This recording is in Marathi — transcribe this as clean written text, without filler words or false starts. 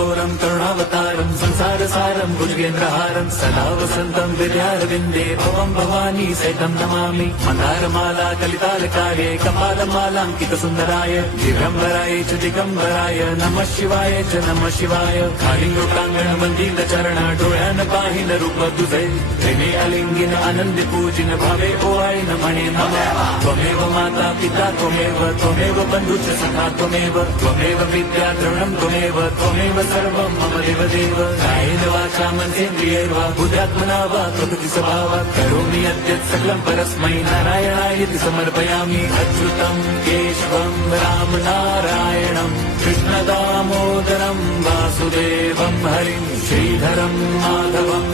गौरम करुणावतारम संसार सारम भुजगेन्द्रहारम सदा वसंतम विद्यारविंदे भवम भवानी सहितं नमामि मन्दारमाला कलितालकार्ये कपालमालांकित सुंदराय दिगंबराय च दिगंबराय नमः शिवाय च नमः शिवाय कालिंगोटांगण मंदिर चरण डोळ्यान पाहिन रूप तुझे प्रेमे अलिंगिन आनंद पूजिन भावे ओवाळीन म्हणे नमः त्वमेव माता पिता त्वमेव बंधुश्च सखा त्वमेव विद्या द्रवणं त्वमेव सर्वं मम देवदेव कायेन वाचा मनसेन्द्रियैर्वा बुद्ध्यात्मना वा प्रकृति स्वभावात् करोमि यद्यत् सकलं परस्मै नारायणायति समर्पयामि अच्युतं केशवं राम नारायणं कृष्णदामोदरं वासुदेवं हरिं श्रीधरं माधवं